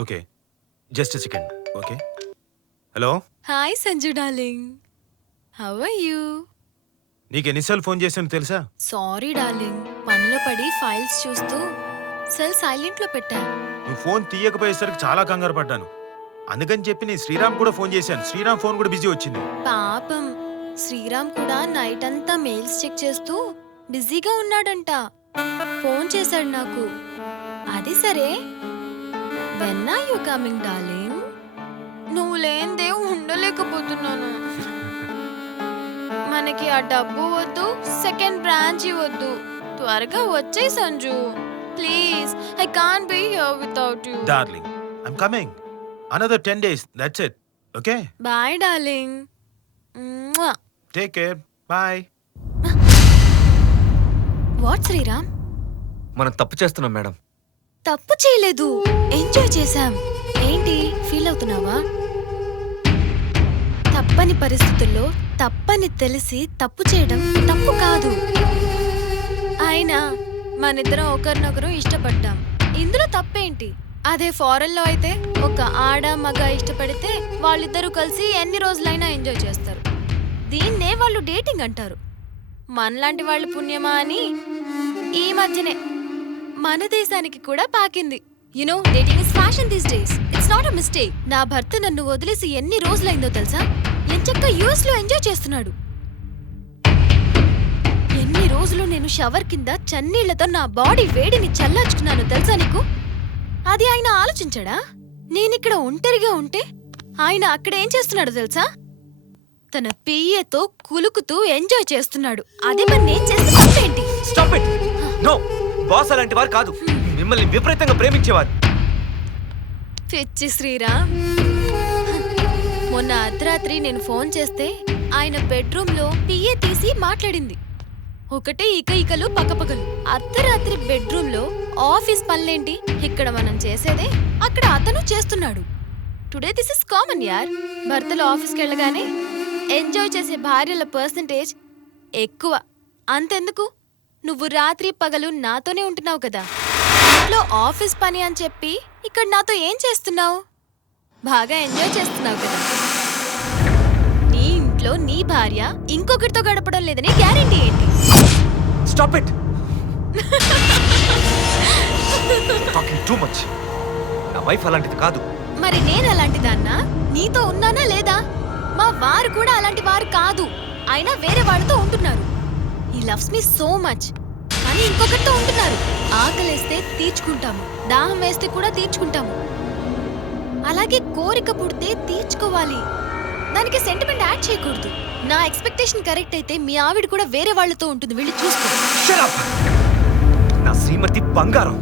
Okay, just second. Okay, hello. Hi Sanju darling, how are you? నీకు ఎన్నిసార్లు phone చేశాను తెలుసా? సారీ డార్లింగ్, పనిలో పడి ఫైల్స్ చూస్తూ సెల్ సైలెంట్ లో పెట్టా. నువ్వు ఫోన్ తీయకపోయేసరికి చాలా కంగారు పడ్డాను. అందుకని చెప్పి నేను శ్రీరామ్ కూడా ఫోన్ చేశాను. శ్రీరామ్ ఫోన్ కూడా బిజీ వచ్చింది. పాపం శ్రీరామ్ కూడా నైట్ అంతా మెయిల్స్ చెక్ చేస్తూ బిజీగా ఉన్నాడంట. ఫోన్ చేశాడు నాకు. అది సరే, when are you coming darling? నువ్వు లేందే ఉండలేకపోతున్నాను. మనకి ఆ డబ్బు వద్దు, సెకండ్ బ్రాంచ్ వద్దు. త్వరగా వచ్చేయ్ Sanju please. I can't be here without you. Darling, I'm coming. Another 10 days, that's it. Okay? Bye darling. Take care. Bye. What Sriram? మనం తప్పు చేస్తున్నాం మేడం. తప్పు చేయలేదు, ఎంజాయ్ చేశాం. ఏంటి ఫీల్ అవుతున్నావా? తప్పని పరిస్థితుల్లో తప్పని తెలిసి తప్పు చేయడం తప్పు కాదు. అయినా మనిద్దరం ఒకరినొకరు ఇష్టపడ్డాం, ఇందులో తప్పేంటి? అదే ఫారెన్ లో అయితే ఒక ఆడ మగ ఇష్టపడితే వాళ్ళిద్దరూ కలిసి ఎన్ని రోజులైనా ఎంజాయ్ చేస్తారు. దీన్నే వాళ్ళు డేటింగ్ అంటారు. మనలాంటి వాళ్ళు పుణ్యమా అని ఈ మధ్యనే మన దేశానికి కూడా పాకింది. You know, dating is fashion these days. It's not a mistake. నా భర్త నన్ను వదిలేసి ఎన్ని రోజులైందో తెలుసా? ఎంచక్కా యుఎస్ లో ఎంజాయ్ చేస్తున్నాడు. ఎన్ని రోజులు నేను షవర్ కింద చన్నీళ్లతో నా బాడీ వేడిని చల్లార్చుకున్నాను తెలుసా నీకు? అది ఆయన ఆలోచించాడా? నేనిక్కడ ఒంటరిగా ఉంటే ఆయన అక్కడ ఏం చేస్తున్నాడు తెలుసా? తన పియ్యతో కులుకుతూ ఎంజాయ్ చేస్తున్నాడు. అదే మరి నేను చేస్తే తప్పేంటి? Stop it. నో, బాస్ అలాంటి వారు కాదు. మిమ్మల్ని విపరీతంగా ప్రేమించేవారు. పిచ్చి శ్రీరామ్. మొన్న అర్ధరాత్రి నేను ఫోన్ చేస్తే ఆయన బెడ్రూమ్ లో పియ్య తీసి మాట్లాడింది. ఒకటే ఇకలు పక్కపక్కలు. అర్ధరాత్రి బెడ్రూమ్ లో ఆఫీస్ పనులేంటి? ఇక్కడ మనం చేసేదే అక్కడ అతను చేస్తున్నాడు. టుడే దిస్ ఇస్ కామన్ యార్. భర్తలు ఆఫీస్కి వెళ్ళగానే ఎంజాయ్ చేసే భార్యల పర్సంటేజ్ ఎక్కువ. అంతెందుకు, నువ్వు రాత్రి పగలు నాతోనే ఉంటున్నావు కదా. ఇంట్లో ఆఫీస్ పని అని చెప్పి ఇక్కడ నాతో ఏం చేస్తున్నావు? బాగా ఎంజాయ్ చేస్తున్నావు కదా. నీ ఇంట్లో నీ భార్య ఇంకొకరితో గడపడం లేదని గ్యారెంటీ ఏంటి? Stop it. Talking too much. నా వైఫ్ అలాంటిది కాదు. మరి నేను అలాంటిదాన్నా? నీతో ఉన్నానా లేదా? మా వారు కూడా అలాంటి వారు కాదు. అయినా వేరే వాళ్ళతో ఉంటున్నారు. He loves me so much. కానీ ఇంకొకరితో ఉంటున్నారు. ఆకలేస్తే తీర్చుకుంటాము, దాహం వేస్తే కూడా తీర్చుకుంటాము. అలాగే కోరిక పుడితే తీర్చుకోవాలి. దానికి సెంటిమెంట్ యాడ్ చేయకూడదు. నా ఎక్స్పెక్టేషన్ కరెక్ట్ అయితే మీ ఆవిడ కూడా వేరే వాళ్ళతో ఉంటుంది. వెళ్ళి చూసుకో. Shut up! నా శ్రీమతి బంగారం.